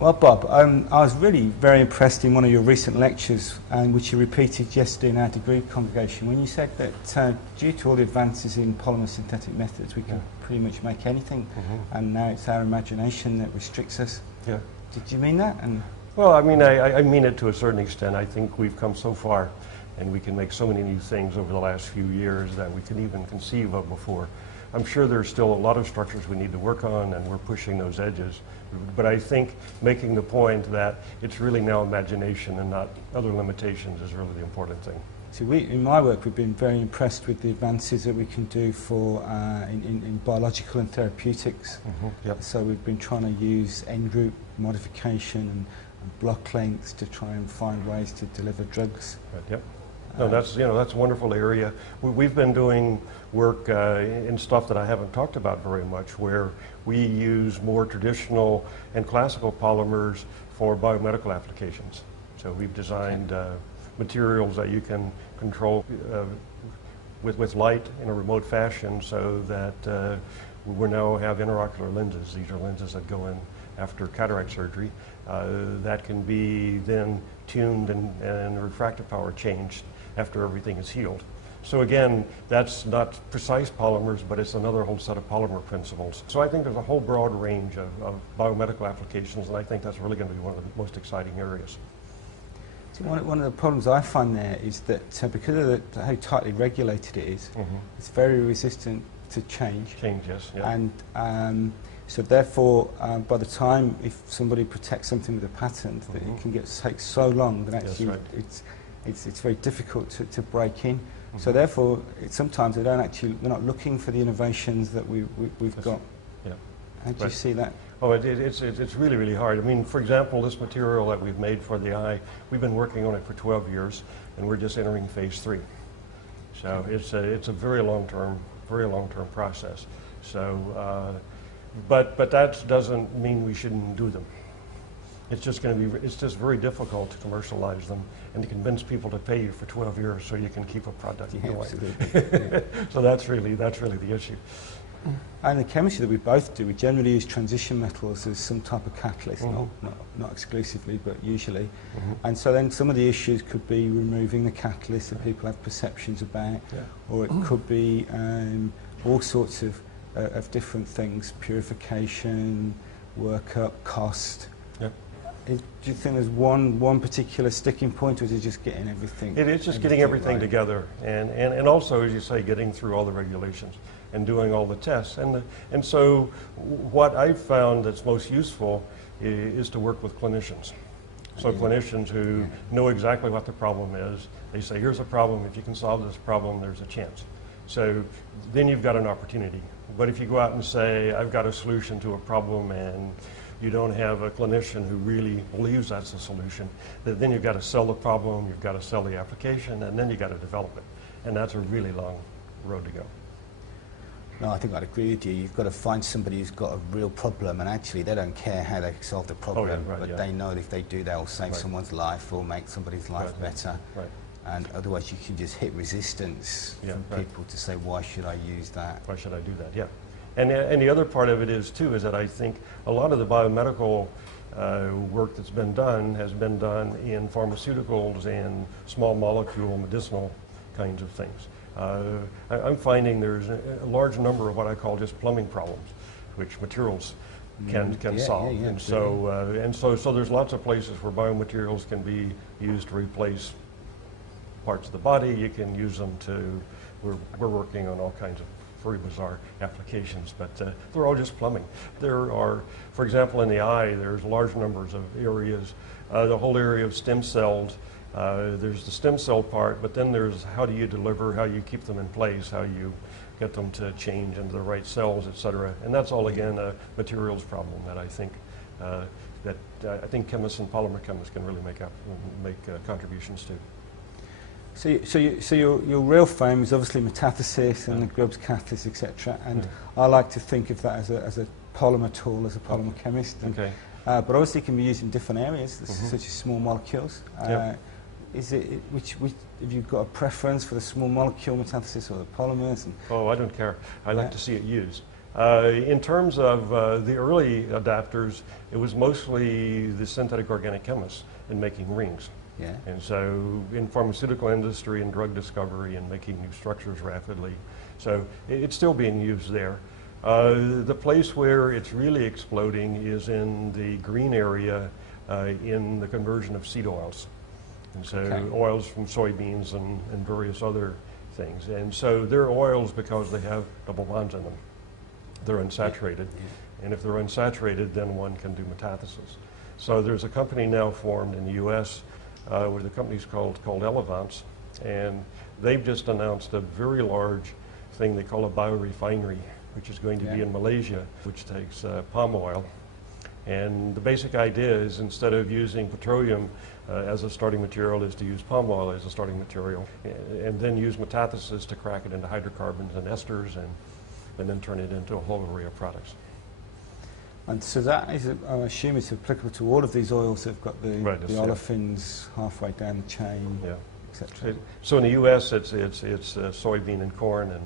Well, Bob, I was really very impressed in one of your recent lectures, which you repeated yesterday in our degree congregation, when you said that due to all the advances in polymer synthetic methods, we can pretty much make anything, and now it's our imagination that restricts us. Yeah. Did you mean that? And well, I mean, I mean it to a certain extent. I think we've come so far, and we can make so many new things over the last few years that we couldn't even conceive of before. I'm sure there's still a lot of structures we need to work on, and we're pushing those edges. But I think making the point that it's really now imagination and not other limitations is really the important thing. So in my work, we've been very impressed with the advances that we can do for in biological and therapeutics. Yep. So we've been trying to use end group modification and block lengths to try and find ways to deliver drugs. Right, yep. No, that's a wonderful area. We've been doing work in stuff that I haven't talked about very much, where we use more traditional and classical polymers for biomedical applications. So we've designed materials that you can control with light in a remote fashion, so that we now have intraocular lenses. These are lenses that go in after cataract surgery that can be then tuned and refractive power changed after everything is healed. So again, that's not precise polymers, but it's another whole set of polymer principles. So I think there's a whole broad range of biomedical applications, and I think that's really going to be one of the most exciting areas. So one of the problems I find there is that because of how tightly regulated it is, it's very resistant to change. Change, yes. Yeah. And so therefore, by the time if somebody protects something with a patent, that it can take so long that actually it's very difficult to break in. So therefore, sometimes they're not looking for the innovations that we've got. Yeah. How do you see that? Oh, it's really, really hard. I mean, for example, this material that we've made for the eye, we've been working on it for 12 years, and we're just entering phase 3. So it's a very long-term process. So, but that doesn't mean we shouldn't do them. It's just very difficult to commercialize them and to convince people to pay you for 12 years so you can keep a product going. Absolutely. So that's really the issue. And the chemistry that we both do, we generally use transition metals as some type of catalyst, not exclusively, but usually. And so then some of the issues could be removing the catalyst that people have perceptions about, or it could be all sorts of different things: purification, workup, cost. Do you think there's one particular sticking point, or is it just getting everything? It's just getting everything together, and also, as you say, getting through all the regulations and doing all the tests. And so what I've found that's most useful is to work with clinicians. So clinicians who know exactly what the problem is, they say, here's a problem, if you can solve this problem, there's a chance. So then you've got an opportunity. But if you go out and say, I've got a solution to a problem, and you don't have a clinician who really believes that's the solution, then you've got to sell the problem, you've got to sell the application, and then you've got to develop it. And that's a really long road to go. No, I think I'd agree with you. You've got to find somebody who's got a real problem, and actually they don't care how they solve the problem, but they know if they do, they'll save someone's life or make somebody's life better. And otherwise you can just hit resistance from people to say, why should I use that? Why should I do that? Yeah. And the other part of it is that I think a lot of the biomedical work that's been done has been done in pharmaceuticals and small molecule medicinal kinds of things. I'm finding there's a large number of what I call just plumbing problems, which materials can solve. And so there's lots of places where biomaterials can be used to replace parts of the body. You can use them we're working on all kinds of very bizarre applications, but they're all just plumbing. There are, for example, in the eye, there's large numbers of areas. The whole area of stem cells, there's the stem cell part, but then there's how do you deliver, how you keep them in place, how you get them to change into the right cells, et cetera. And that's all, again, a materials problem that I think chemists and polymer chemists can really make contributions to. So your real fame is obviously metathesis and the Grubbs catalyst, etc. And I like to think of that as a polymer tool, as a polymer chemist. And, but obviously it can be used in different areas, such as small molecules. Is it which have you got a preference for the small molecule metathesis or the polymers? Oh, I don't care. I like to see it used. In terms of the early adapters, it was mostly the synthetic organic chemists in making rings. Yeah. And so in pharmaceutical industry and drug discovery and making new structures rapidly. So it's still being used there. The place where it's really exploding is in the green area in the conversion of seed oils. And so oils from soybeans and various other things. And so they're oils because they have double bonds in them. They're unsaturated. And if they're unsaturated, then one can do metathesis. So there's a company now formed in the US where the company's called Elevance. And they've just announced a very large thing they call a biorefinery, which is going to be in Malaysia, which takes palm oil. And the basic idea is instead of using petroleum as a starting material is to use palm oil as a starting material and then use metathesis to crack it into hydrocarbons and esters and then turn it into a whole array of products. And so that is, I assume it's applicable to all of these oils that have got the olefins halfway down the chain, etc. So in the U.S. it's soybean and corn, and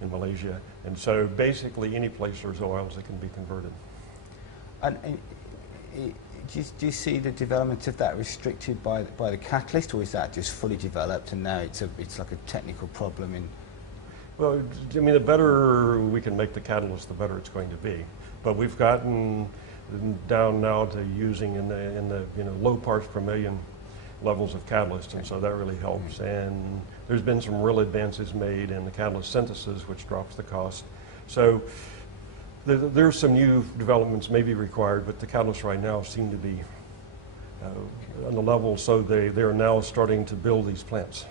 in Malaysia, and so basically any place there's oils that can be converted. And do you see the development of that restricted by the catalyst, or is that just fully developed and now it's like a technical problem in? Well, I mean, the better we can make the catalyst, the better it's going to be. But we've gotten down now to using in the low parts per million levels of catalyst, and so that really helps. And there's been some real advances made in the catalyst synthesis, which drops the cost. So there's some new developments may be required, but the catalysts right now seem to be on the level, so they're now starting to build these plants.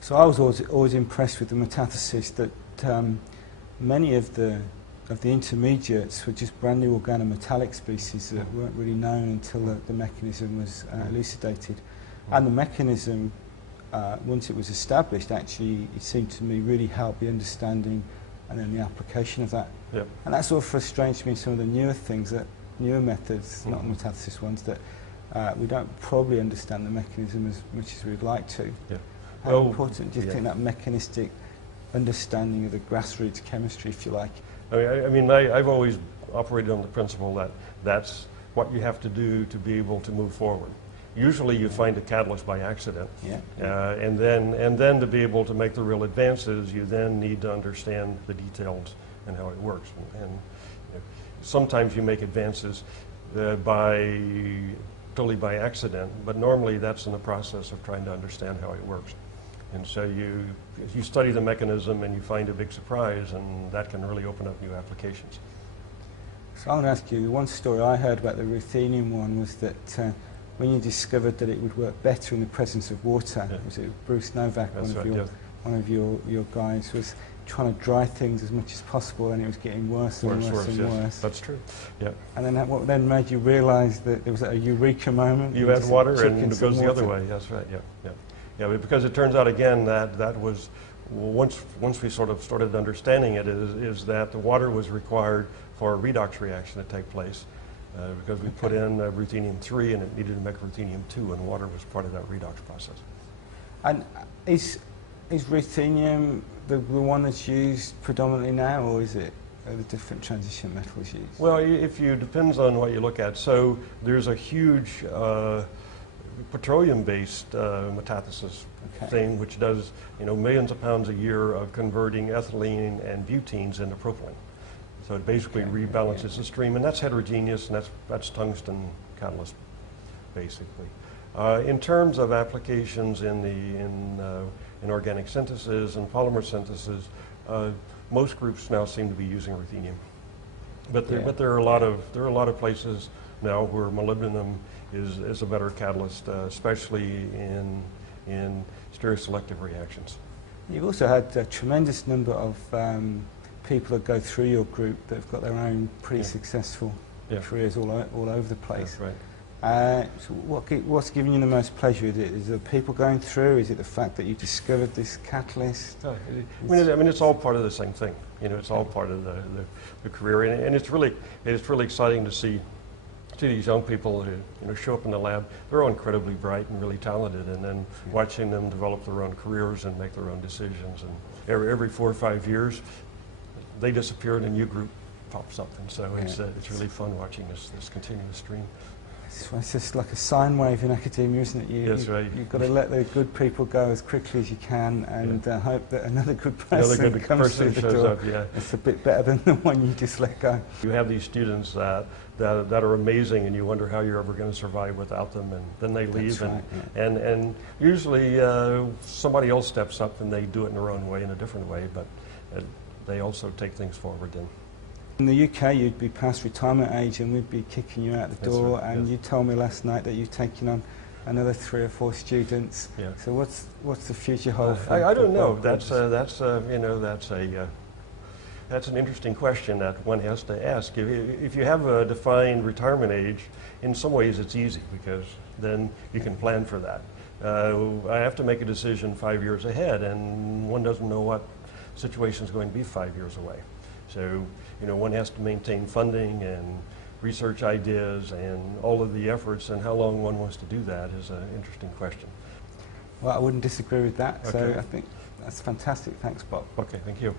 So I was always impressed with the metathesis that many of the intermediates were just brand new organometallic species that weren't really known until the mechanism was elucidated. And the mechanism, once it was established, actually, it seemed to me really helped the understanding and then the application of that. Yep. And that sort of frustrates me in some of the newer things, that newer methods, not metathesis ones, that we don't probably understand the mechanism as much as we'd like to. Yeah. How important do you think that mechanistic understanding of the grassroots chemistry, if you like? I mean, I've always operated on the principle that that's what you have to do to be able to move forward. Usually you find a catalyst by accident, and then to be able to make the real advances, you then need to understand the details and how it works. And sometimes you make advances totally by accident, but normally that's in the process of trying to understand how it works. And so you study the mechanism and you find a big surprise, and that can really open up new applications. So I'm going to ask you, the one story I heard about the ruthenium one was that when you discovered that it would work better in the presence of water, was it Bruce Novak, one of your guys, was trying to dry things as much as possible, and it was getting worse and worse. That's true. Yeah. And then what then made you realise that there was a eureka moment? You add water and it goes the other way. That's right. Yeah, because it turns out again that was once we sort of started understanding it is that the water was required for a redox reaction to take place because we put in ruthenium-3 and it needed to make ruthenium-2, and water was part of that redox process. And is ruthenium the one that's used predominantly now, or is it the different transition metals used? Well, depends on what you look at. So there's a huge petroleum-based metathesis thing, which does millions of pounds a year of converting ethylene and butenes into propylene. So it basically rebalances the stream, and that's heterogeneous, and that's tungsten catalyst, basically. In terms of applications in organic synthesis and polymer synthesis, most groups now seem to be using ruthenium. But there are a lot of places now where molybdenum is a better catalyst, especially in stereoselective reactions. You've also had a tremendous number of people that go through your group that have got their own pretty successful careers all over the place. That's right. So what's giving you the most pleasure? Is it people going through? Is it the fact that you discovered this catalyst? I mean, it's all part of the same thing. It's all part of the career, and it's really exciting to see these young people who show up in the lab. They're all incredibly bright and really talented, and then watching them develop their own careers and make their own decisions. And every 4 or 5 years, they disappear and a new group pops up. And so Yeah. it's really fun watching this continuous stream. It's just like a sine wave in academia, isn't it? That's right. You've got to let the good people go as quickly as you can, and hope that another good Another person good comes person through the shows door. up, yeah. It's a bit better than the one you just let go. You have these students that are amazing, and you wonder how you're ever going to survive without them, and then they leave, That's right, and usually somebody else steps up and they do it in their own way, in a different way, but they also take things forward then. In the UK, you'd be past retirement age and we'd be kicking you out the That's door, right, and yes. you told me last night that you've taken on another 3 or 4 students. Yeah. So what's the future hold for I don't know. Grubbs? That's an interesting question that one has to ask. If you have a defined retirement age, in some ways it's easy because then you can plan for that. I have to make a decision 5 years ahead, and one doesn't know what situation is going to be 5 years away. So, one has to maintain funding and research ideas and all of the efforts, and how long one wants to do that is an interesting question. Well, I wouldn't disagree with that. So Okay. I think that's fantastic. Thanks, Bob. Okay, thank you.